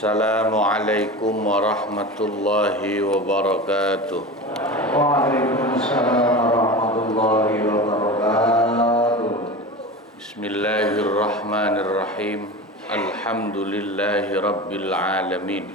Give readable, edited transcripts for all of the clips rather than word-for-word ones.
Assalamualaikum warahmatullahi wabarakatuh. Waalaikumsalam warahmatullahi wabarakatuh. Bismillahirrahmanirrahim. Alhamdulillahi rabbil alamin.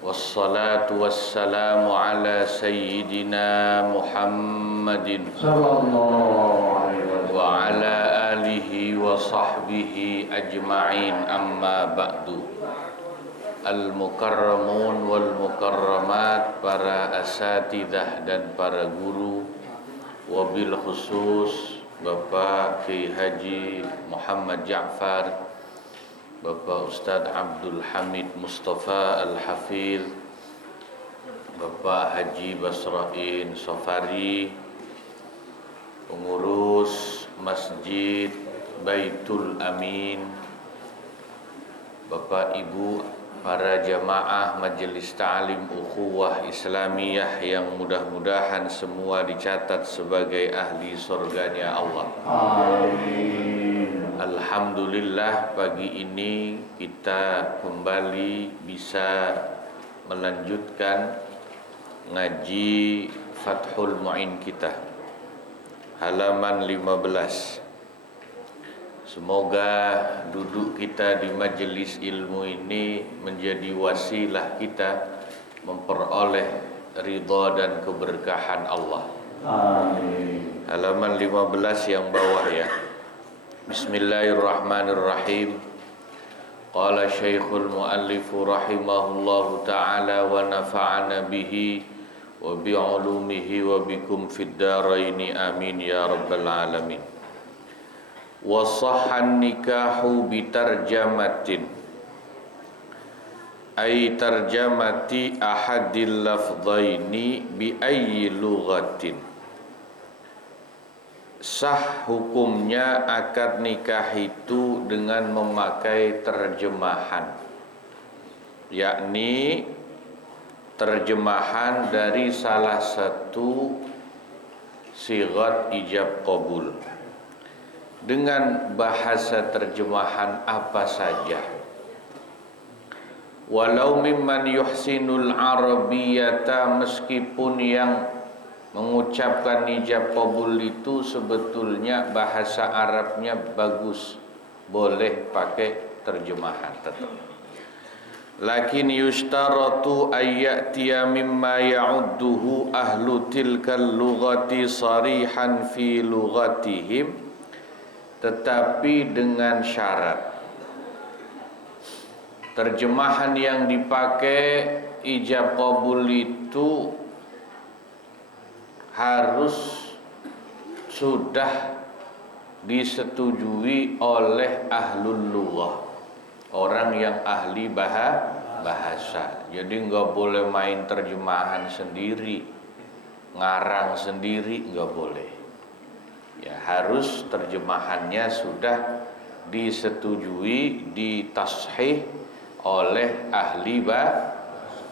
Wassalatu wassalamu ala sayyidina Muhammadin Sallallahu alaihi wasallam. wa ala alihi wa sahbihi ajma'in, amma ba'du. Al-mukarramun wal mukarramat, para asatidah dan para guru, wabil khusus Bapak Kiai Haji Muhammad Ja'far, Bapak Ustadz Abdul Hamid Mustafa Al-Hafidh, Bapak Haji Basrain Safari, pengurus Masjid Baitul Amin, Bapak Ibu, para jamaah Majelis Ta'lim Ukhuwah Islamiyah yang mudah-mudahan semua dicatat sebagai ahli surganya Allah. Amin. Alhamdulillah, pagi ini kita kembali bisa melanjutkan ngaji Fathul Mu'in kita, halaman 15. Semoga duduk kita di majelis ilmu ini menjadi wasilah kita memperoleh ridha dan keberkahan Allah. Amin. Halaman 15 yang bawah ya. Bismillahirrahmanirrahim. Qala Syekhul Muallif rahimahullahu ta'ala wa nafa'ana bihi wa bi'ulumihi wa bikum fid dharaini amin ya rabbal alamin. Wa sahhan nikahu bitarjamatin ay tarjamati ahadil lafdhaini bi ayyi lughatin. Sah hukumnya akad nikah itu dengan memakai terjemahan, yakni terjemahan dari salah satu sighat ijab qabul, dengan bahasa terjemahan apa saja. Walau mimman yuhsinul arabiyyata, meskipun yang mengucapkan ijab qabul itu sebetulnya bahasa Arabnya bagus, boleh pakai terjemahan tetap. Lakin yushtaratu ayyatiya mimma ya'udduhu ahlu tilkal lughati sarihan fi lughatihim, tetapi dengan syarat terjemahan yang dipakai ijab qabul itu harus sudah disetujui oleh ahlul lughah, orang yang ahli bahasa. Jadi nggak boleh main terjemahan sendiri, ngarang sendiri, nggak boleh. Ya, harus terjemahannya sudah disetujui, ditashih oleh ahli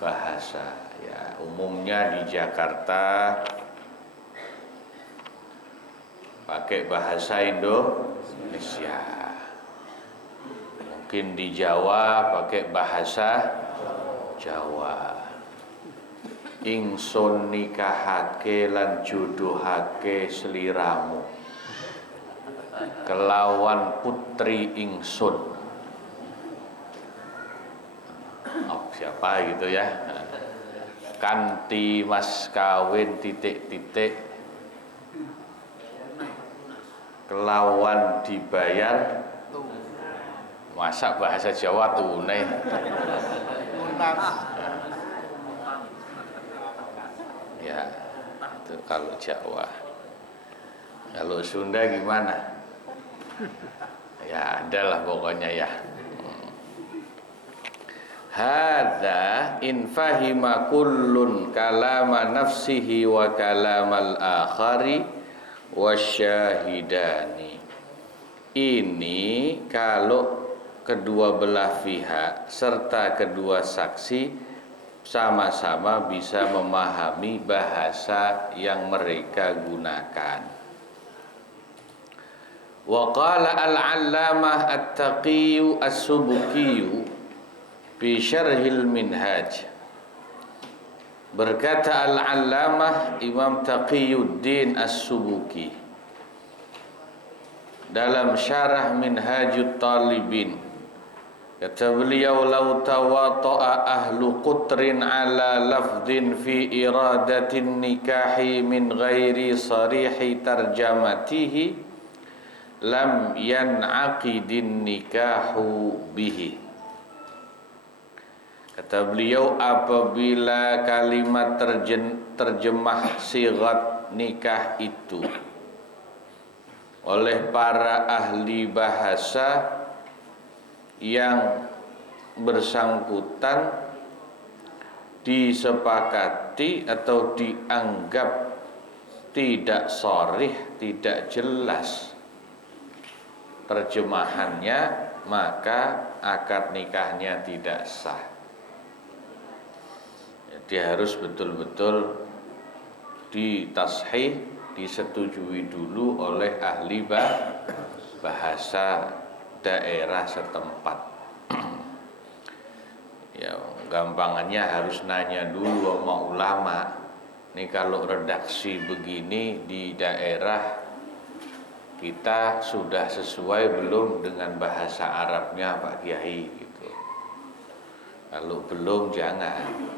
bahasa. Ya, umumnya di Jakarta pakai bahasa Indonesia, mungkin di Jawa pakai bahasa Jawa. Ingsun nikahake lan jodohake sliramu kelawan putri ingsun. Oh, siapa gitu ya? Kanthi mas kawin titik-titik kelawan dibayar. Masa bahasa Jawa tunai? Ya, itu kalau Jawa. Kalau Sunda gimana? Ya, adalah pokoknya ya. Hadza in fahima kullun kalama nafsihi wa kalamal akhari wasyahidani. Ini kalau kedua belah pihak serta kedua saksi sama-sama bisa memahami bahasa yang mereka gunakan. Wa qala al-allamah at-taqiyyu as-subkiyu, Fi Syarhil Minhaj. Berkata Al-Allamah Imam Taqiyuddin As-Subuki dalam Syarah Minhajut Talibin, kata beliau, "Lau tawata'a ahlu qutrin ala lafdhin fi iradatin nikahi min ghairi sarihi tarjamatihi lam yan'aqidin nikahu bihi." Kata beliau, apabila kalimat terjemah sigat nikah itu oleh para ahli bahasa yang bersangkutan disepakati atau dianggap tidak sharih, tidak jelas terjemahannya, maka akad nikahnya tidak sah. Jadi harus betul-betul ditashih, disetujui dulu oleh ahli bahasa daerah setempat. Ya, gampangannya harus nanya dulu sama ulama. Nih kalau redaksi begini di daerah kita sudah sesuai belum dengan bahasa Arabnya Pak Kiai gitu. Kalau belum jangan.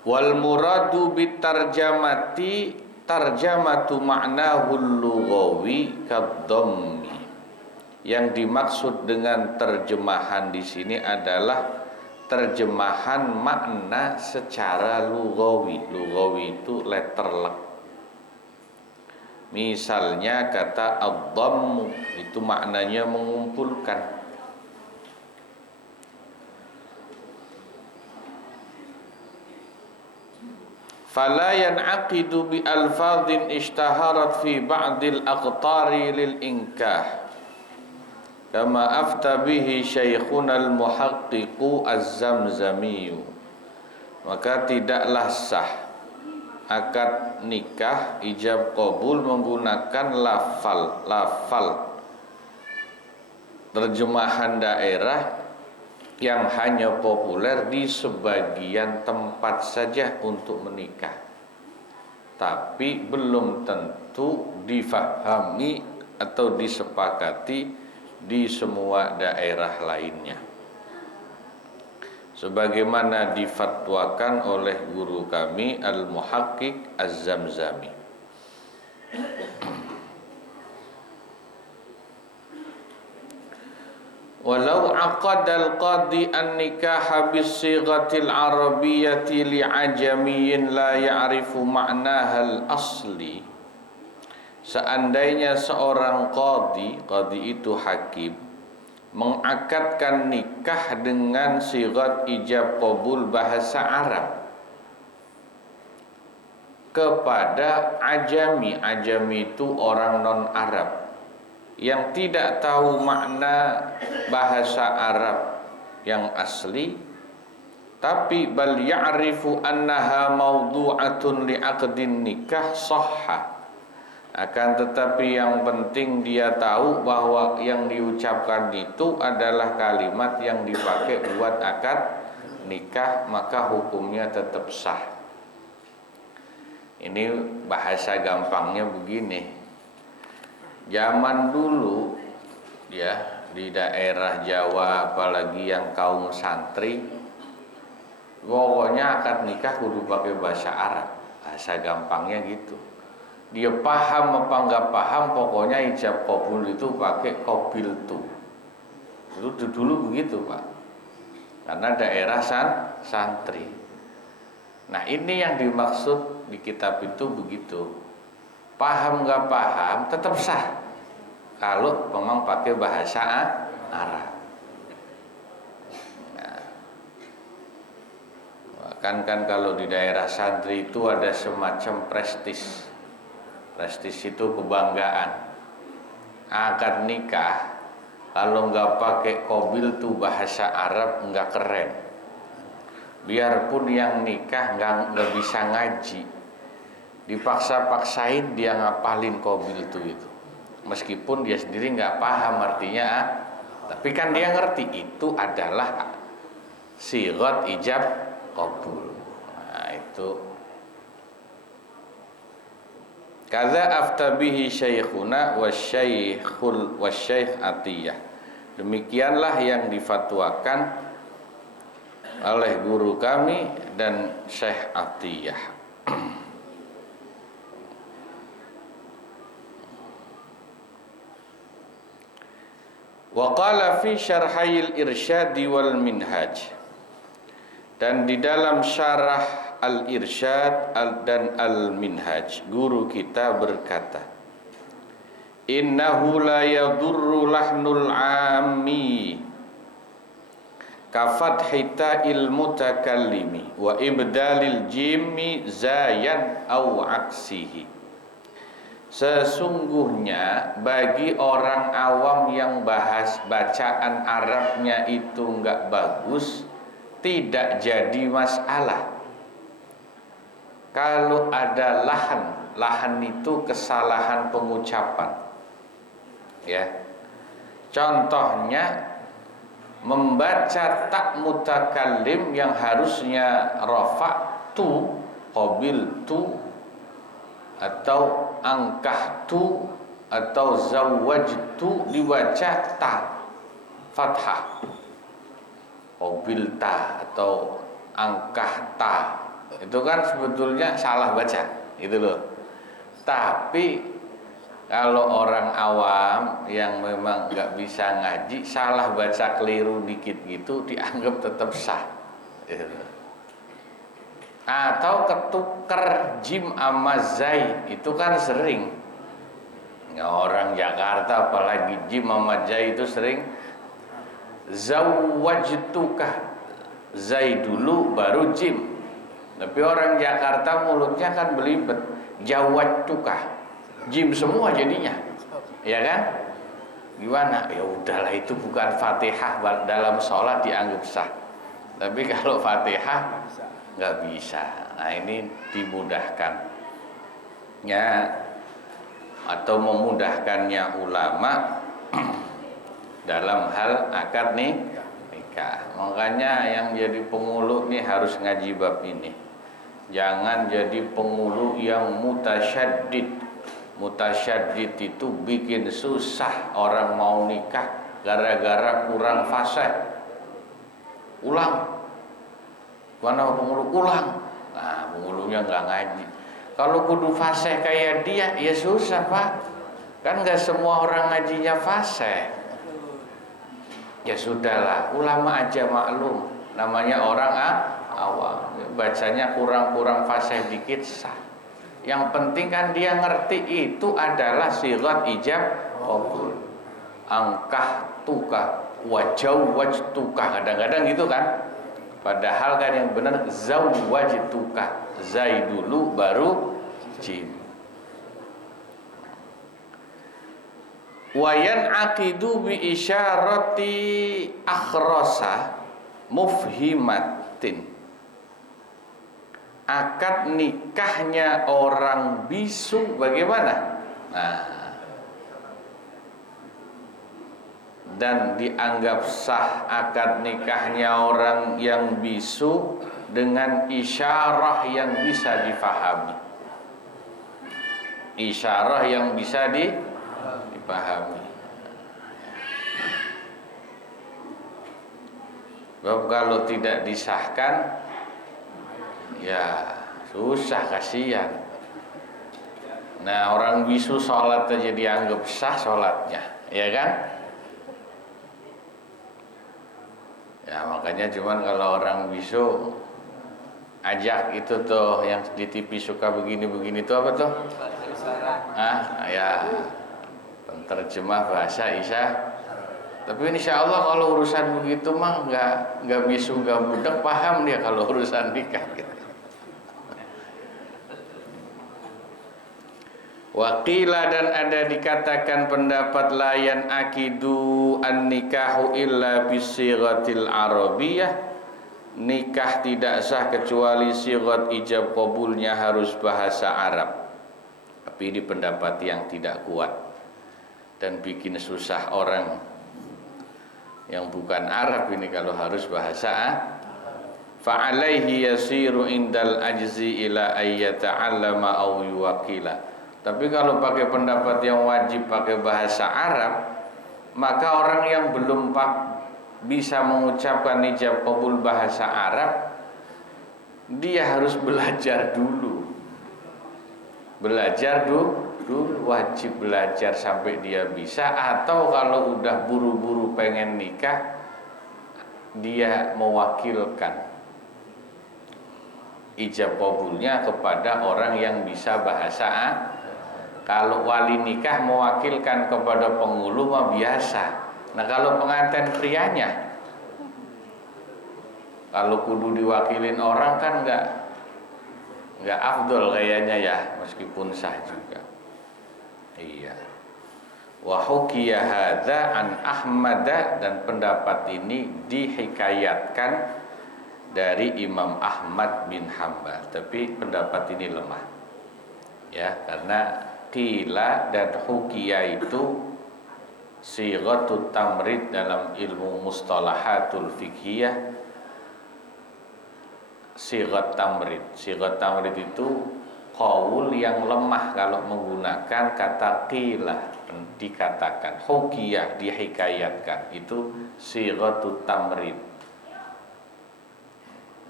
Wal muradu bitarjamati tarjamatu ma'nahul lughawi kadhammi. Yang dimaksud dengan terjemahan di sini adalah terjemahan makna secara lughawi. Lughawi itu letterlek. Misalnya kata ad-dhammu itu maknanya mengumpulkan. Fala yan'aqidu bi alfadhin ishtaharat fi ba'dil aqtari lil inkah kama afta bihi syaikhuna al-muhaqqiqu az-zamzami. Maka tidaklah sah akad nikah ijab qabul menggunakan lafal terjemahan daerah yang hanya populer di sebagian tempat saja untuk menikah, tapi belum tentu difahami atau disepakati di semua daerah lainnya, sebagaimana difatwakan oleh guru kami Al-Muhaqqiq Az-Zamzami. Walau aqadal qadi an-nikaha bis-sighatil arabiyyati li'ajamiyyin la ya'rifu ma'nahal asli. Seandainya seorang qadi itu hakim, mengakadkan nikah dengan sighat ijab qabul bahasa Arab kepada ajami. Ajami itu orang non-Arab yang tidak tahu makna bahasa Arab yang asli, tapi bal ya'rifu annaha mawdu'atun li'aqdin nikah sahha. Akan tetapi yang penting dia tahu bahwa yang diucapkan itu adalah kalimat yang dipakai buat akad nikah, maka hukumnya tetap sah. Ini bahasa gampangnya begini. Zaman dulu ya, di daerah Jawa apalagi yang kaum santri, pokoknya akad nikah kudu pakai bahasa Arab. Bahasa gampangnya gitu. Dia paham apa enggak paham, pokoknya ijab qabul itu pakai qabiltu. Itu dulu begitu, Pak. Karena daerah santri. Nah, ini yang dimaksud di kitab itu begitu. Paham nggak paham tetap sah kalau memang pakai bahasa Arab. Nah, kan kalau di daerah santri itu ada semacam prestis. Prestis itu kebanggaan. Akad nikah kalau nggak pakai qabil tuh bahasa Arab nggak keren. Biarpun yang nikah nggak bisa ngaji, dipaksa-paksain dia ngapalin qabil itu, meskipun dia sendiri nggak paham artinya Tapi kan dia ngerti itu adalah sighat ijab qabul. Nah, itu kadza afta bihi syekhuna wasyekh Atiyah. Demikianlah yang difatwakan oleh guru kami dan Syekh Atiyah. Wa qala fi syarhil irsyad wal minhaj. Dan di dalam syarah al-irsyad dan al-minhaj, guru kita berkata, innahu la yadurru lahnul ammi kafathita ilmutakallimi wa ibdalil jimmi zayan au aksihi. Sesungguhnya bagi orang awam yang bahas bacaan Arabnya itu enggak bagus, tidak jadi masalah kalau ada lahan itu kesalahan pengucapan, ya. Contohnya membaca tak mutakallim yang harusnya rafa tu, qabil tu, atau angkah tu, atau zawaj tu dibaca ta fathah, qabil ta atau angkah ta. Itu kan sebetulnya salah baca, gitu loh. Tapi kalau orang awam yang memang nggak bisa ngaji, salah baca keliru dikit gitu dianggap tetap sah, gitu. Atau ketuker jim sama zai, itu kan sering. Ya, orang Jakarta apalagi jim sama zai itu sering. Zawwajtuka, zai dulu baru jim. Tapi orang Jakarta mulutnya kan belibet, jawwajtuka, jim semua jadinya, ya kan? Gimana? Ya udahlah, itu bukan Fatihah dalam sholat dianggap sah. Tapi kalau Fatihah nggak bisa. Nah, ini dimudahkan ya, atau memudahkannya ulama dalam hal akad nikah. Makanya yang jadi pengulu nih harus ngaji bab ini. Jangan jadi pengulu yang mutasyaddid. Mutasyaddid itu bikin susah orang mau nikah gara-gara kurang fasih. Ulang. Mana pengulu ulang? Nah, pengulunya nggak ngaji. Kalau kudu fasih kayak dia, ya susah pak. Kan nggak semua orang ngajinya fasih. Ya sudahlah, ulama aja maklum. Namanya orang awam, bacanya kurang-kurang fasih dikit sah. Yang penting kan dia ngerti itu adalah sighat ijab qabul. Angkah tuka, wajawwajtuka, kadang-kadang gitu kan. Padahal kan yang benar zawwajtuka, zai dulu baru jim. Wayan aqidu bi isyarati akhrasa mufhimatin. Akad nikahnya orang bisu bagaimana? Nah, dan dianggap sah akad nikahnya orang yang bisu dengan isyarah yang bisa difahami. Isyarah yang bisa dipahami. Sebab kalau tidak disahkan, ya susah, kasihan. Nah, orang bisu sholat aja dianggap sah sholatnya, ya kan? Ya makanya cuman kalau orang bisu ajak itu tuh yang di TV suka begini-begini tuh apa tuh? Ya penterjemah bahasa Isya. Tapi insya Allah kalau urusan begitu mah nggak bisu nggak budak, paham dia kalau urusan nikah gitu. Waqila, dan ada dikatakan pendapat layan akidu an nikahu illa bisighatil arabiyah, nikah tidak sah kecuali sighat ijab qabulnya harus bahasa Arab. Tapi ini pendapat yang tidak kuat dan bikin susah orang yang bukan Arab ini kalau harus bahasa fa'alaihi yasiru indal ajzi ila ayyata'allama aw yuwakila. Tapi kalau pakai pendapat yang wajib pakai bahasa Arab, maka orang yang belum bisa mengucapkan ijab qabul bahasa Arab, dia harus belajar dulu. Belajar dulu, wajib belajar sampai dia bisa. Atau kalau udah buru-buru pengen nikah, dia mewakilkan ijab qabulnya kepada orang yang bisa bahasa Arab. Kalau wali nikah mewakilkan kepada penghulu mah biasa. Nah kalau pengantin prianya, kalau kudu diwakilin orang kan nggak afdol kayaknya ya, meskipun sah juga. Iya. Wa hukiya hadza an Ahmad, dan pendapat ini dihikayatkan dari Imam Ahmad bin Hanbal, tapi pendapat ini lemah. Ya, karena qila dan hukiya itu sighatut tamrid dalam ilmu mustalahatul fiqhiyah. Sighat tamrid itu qaul yang lemah kalau menggunakan kata qila, dikatakan. Hukiyah, dihikayatkan, itu sighatut tamrid.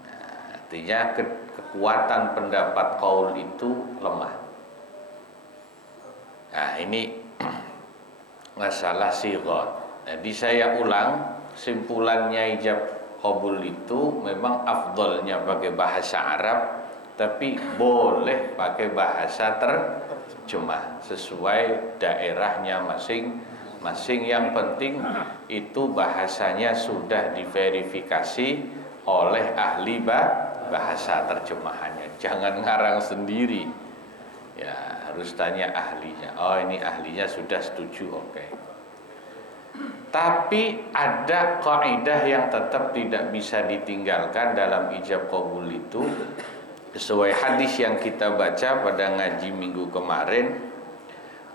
Nah, artinya kekuatan pendapat qaul itu lemah. Nah ini masalah sighat. Jadi saya ulang, simpulannya ijab qabul itu memang afdolnya pakai bahasa Arab, tapi boleh pakai bahasa terjemah sesuai daerahnya masing-masing. Yang penting itu bahasanya sudah diverifikasi oleh ahli bahasa terjemahannya. Jangan ngarang sendiri. Ya, harus tanya ahlinya. Oh, ini ahlinya sudah setuju, oke. Tapi ada kaidah yang tetap tidak bisa ditinggalkan dalam ijab qabul itu, sesuai hadis yang kita baca pada ngaji minggu kemarin,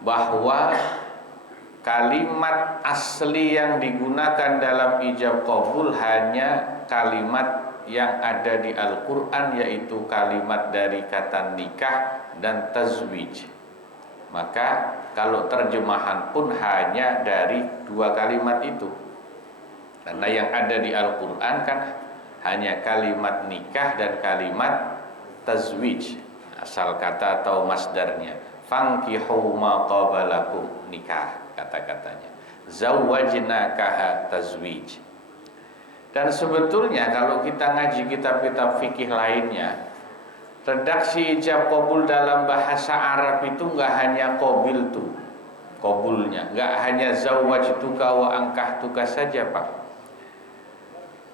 bahwa kalimat asli yang digunakan dalam ijab qabul hanya kalimat yang ada di Al-Quran, yaitu kalimat dari kata nikah dan tazwij. Maka kalau terjemahan pun hanya dari dua kalimat itu. Karena yang ada di Al-Quran kan hanya kalimat nikah dan kalimat tazwij, asal kata atau masdarnya. Fankihu ma qabalakum, nikah kata-katanya. Zawwajnakaha tazwij. Dan sebetulnya kalau kita ngaji kitab-kitab fikih lainnya, redaksi ijab qabul dalam bahasa Arab itu nggak hanya qabiltu, qabulnya, nggak hanya zawwajtuka wa ankahtuka saja, Pak.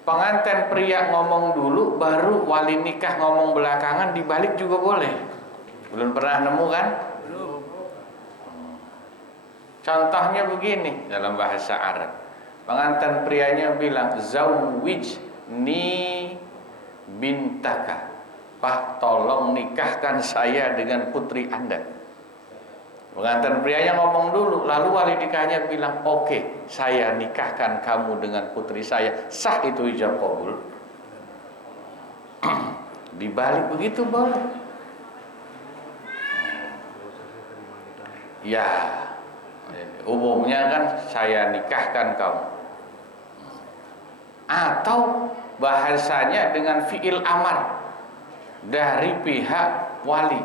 Pengantin pria ngomong dulu, baru wali nikah ngomong belakangan, dibalik juga boleh. Belum pernah nemu kan? Contohnya begini dalam bahasa Arab. Pengantin prianya bilang zawwijni bintaka. Pak, tolong nikahkan saya dengan putri Anda. Pengantin prianya ngomong dulu, lalu wali nikahnya bilang, oke, saya nikahkan kamu dengan putri saya. Sah itu ijab qabul. Dibalik begitu boleh. Ya, umumnya kan saya nikahkan kamu. Atau bahasanya dengan fi'il amar dari pihak wali.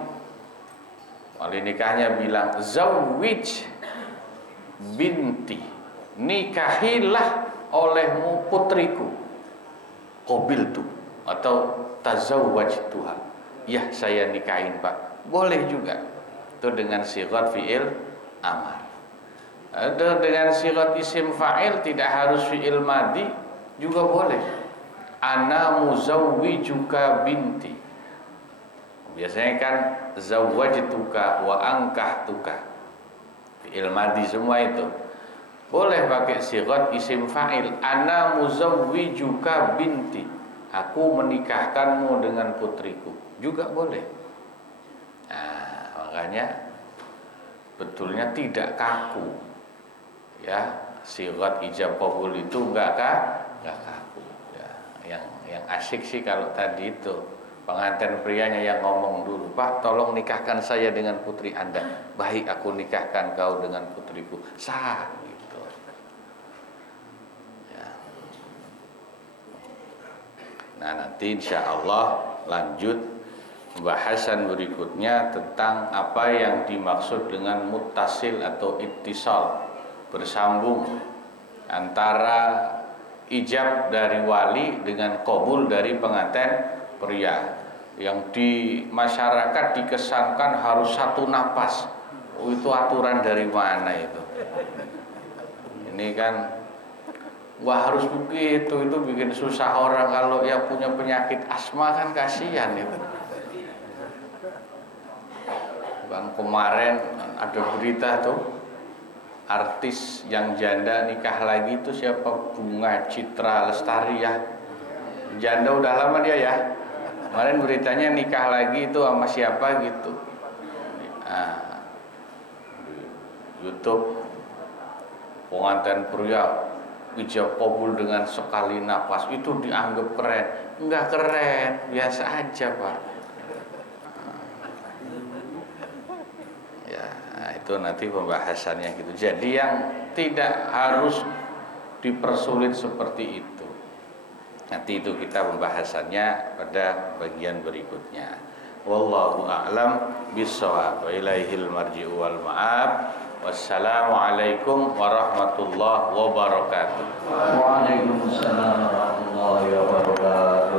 Wali nikahnya bilang, zawwij binti, nikahilah olehmu putriku. Qabiltu atau tazawwajtuha. Ya, saya nikahin, Pak. Boleh juga. Itu dengan sighat fi'il amar. Ada dengan sighat isim fa'il, tidak harus fi'il madi juga boleh. Ana muzawwijuka binti. Biasanya kan zawwajtuka wa ankahtuka, fi'il madi semua itu. Boleh pakai sighat isim fa'il, ana muzawwijuka binti, aku menikahkanmu dengan putriku, juga boleh. Nah, makanya betulnya tidak kaku, ya, sigat ijab qabul itu enggak kaku. Ya, yang asik sih kalau tadi itu pengantin prianya yang ngomong dulu, Pak, tolong nikahkan saya dengan putri Anda. Baik, aku nikahkan kau dengan putriku. Sah gitu. Ya. Nah, nanti insya Allah lanjut pembahasan berikutnya tentang apa yang dimaksud dengan muttasil atau ittisal, bersambung antara ijab dari wali dengan qabul dari pengantin pria. Yang di masyarakat dikesankan harus satu napas. Oh, itu aturan dari mana itu? Ini kan wah harus begitu, itu bikin susah orang. Kalau yang punya penyakit asma kan kasihan itu. Kan kemarin ada berita tuh, artis yang janda nikah lagi itu siapa? Bunga Citra Lestari ya. Janda udah lama dia ya. Kemarin beritanya nikah lagi itu sama siapa gitu. Nah, di YouTube pengantin pria ijab qabul dengan sekali napas itu dianggap keren. Enggak keren, biasa aja, Pak. Ya, itu nanti pembahasannya gitu. Jadi yang tidak harus dipersulit seperti itu. Nanti itu kita pembahasannya pada bagian berikutnya. Wallahu a'lam bishawab. Wa ilaihil marji'u wal ma'ab. Wassalamualaikum warahmatullahi wabarakatuh. Waalaikumsalam warahmatullahi wabarakatuh.